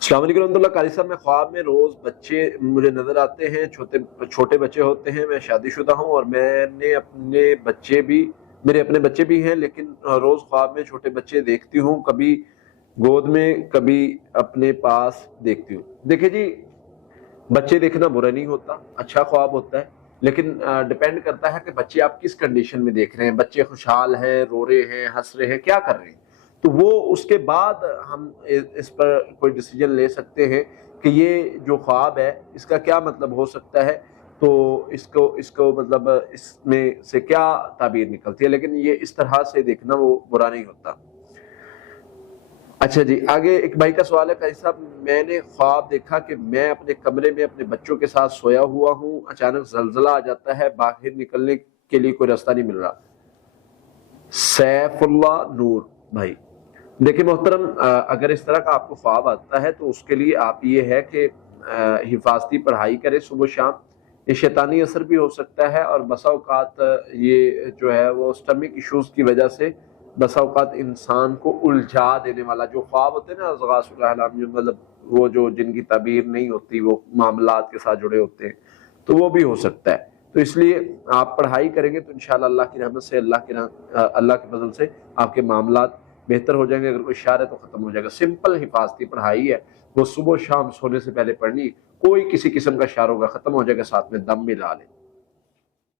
السلام علیکم ورحمۃ اللہ۔ قاری صاحب، میں خواب میں روز بچے مجھے نظر آتے ہیں، چھوٹے بچے ہوتے ہیں۔ میں شادی شدہ ہوں اور میرے اپنے بچے بھی ہیں، لیکن روز خواب میں چھوٹے بچے دیکھتی ہوں، کبھی گود میں کبھی اپنے پاس دیکھتی ہوں۔ دیکھیں جی، بچے دیکھنا برا نہیں ہوتا، اچھا خواب ہوتا ہے، لیکن ڈپینڈ کرتا ہے کہ بچے آپ کس کنڈیشن میں دیکھ رہے ہیں۔ بچے خوشحال ہیں، رو رہے ہیں، ہنس رہے ہیں، کیا کر رہے ہیں، تو وہ اس کے بعد ہم اس پر کوئی ڈیسیجن لے سکتے ہیں کہ یہ جو خواب ہے اس کا کیا مطلب ہو سکتا ہے، تو اس کو مطلب اس میں سے کیا تعبیر نکلتی ہے، لیکن یہ اس طرح سے دیکھنا وہ برا نہیں ہوتا۔ اچھا جی، آگے ایک بھائی کا سوال ہے، قاری صاحب میں نے خواب دیکھا کہ میں اپنے کمرے میں اپنے بچوں کے ساتھ سویا ہوا ہوں، اچانک زلزلہ آ جاتا ہے، باہر نکلنے کے لیے کوئی راستہ نہیں مل رہا۔ سیف اللہ نور بھائی، دیکھیں محترم، اگر اس طرح کا آپ کو خواب آتا ہے تو اس کے لیے آپ یہ ہے کہ حفاظتی پڑھائی کریں صبح شام۔ یہ شیطانی اثر بھی ہو سکتا ہے، اور بسا اوقات یہ جو ہے وہ سٹمک ایشوز کی وجہ سے بسا اوقات انسان کو الجھا دینے والا جو خواب ہوتے ہیں نا، اضغاث الاحلام، جو مطلب وہ جو جن کی تعبیر نہیں ہوتی، وہ معاملات کے ساتھ جڑے ہوتے ہیں، تو وہ بھی ہو سکتا ہے۔ تو اس لیے آپ پڑھائی کریں گے تو انشاءاللہ اللہ کی رحمت سے، اللہ کے فضل سے آپ کے معاملات بہتر ہو جائیں گے۔ اگر کوئی شر ہے تو ختم ہو جائے گا۔ سمپل حفاظتی پڑھائی ہے، وہ صبح شام سونے سے پہلے پڑھنی، کوئی کسی قسم کا شر ہوگا ختم ہو جائے گا، ساتھ میں دم بھی لا لیں۔